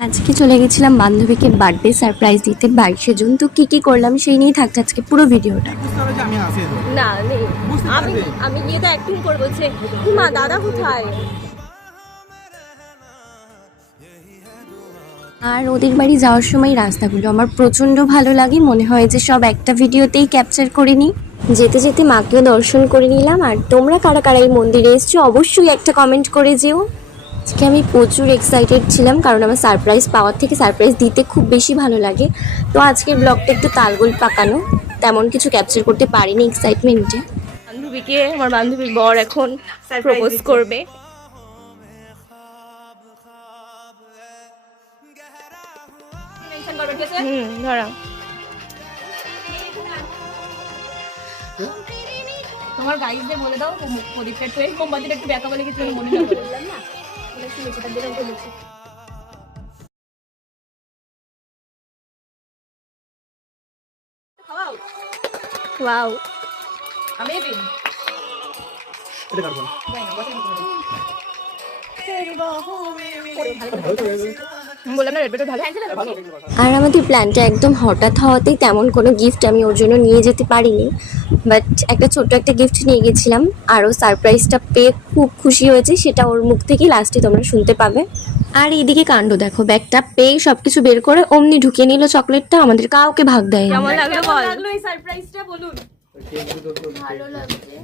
আজকে চলে গেছিলাম বান্ধবীকে বার্থডে সারপ্রাইজ দিতে 22শে জুন। তো কি করলাম সেই নিয়েই থাকছে আজকে পুরো ভিডিওটা। না নেই, আমি আমি গিয়ে তো অ্যাক্টিং করবো যে মা দাদা কোথায়। আর ওদের বাড়ি যাওয়ার সময় রাস্তাগুলো আমার প্রচণ্ড ভালো লাগে, মনে হয় যে সব একটা ভিডিওতেই ক্যাপচার করে নিই। যেতে যেতে মাকেও দর্শন করে নিলাম। আর তোমরা কারা কারা এই মন্দিরে এসছো অবশ্যই একটা কমেন্ট করে যেও। আজকে আমি প্রচুর এক্সাইটেড ছিলাম, কারণ আমার সারপ্রাইজ পাওয়ার থেকে সারপ্রাইজ দিতে খুব বেশি ভালো লাগে। তো আজকের ব্লগটা একটু তালগোল পাকানো, তেমন কিছু ক্যাপচার করতে পারিনি এক্সাইটমেন্টে। আমার বান্ধবীর বর এখন প্রপোজ করবে। ধরা তোমার গাইডদের বলে দাও প্রদীপটা একটু এই মোমবাতিটা একটু ব্যাকা বলে কিছু মনে না বললাম না। ওয়াও अमेजिंग এটা কাটবো বললাম না রেড ভালো। আর আমাদের প্ল্যানটা একদম হঠাৎ হওয়াতেই তেমন কোনো গিফট আমি ওর জন্য নিয়ে যেতে পারিনি, বাট একটা ছোট্ট একটা গিফট নিয়ে গেছিলাম। আরও সারপ্রাইজটা পেয়ে খুব খুশি হয়েছে, সেটা ওর মুখ থেকেই লাস্টে তোমরা শুনতে পাবে। আর এইদিকে কাণ্ড দেখো, ব্যাগটা পেয়ে সবকিছু বের করে অমনি ঢুকিয়ে নিল চকলেটটা, আমাদের কাউকে ভাগ দেয়। কেমন লাগলো এই সারপ্রাইজটা বলুন। ভালো লাগছে।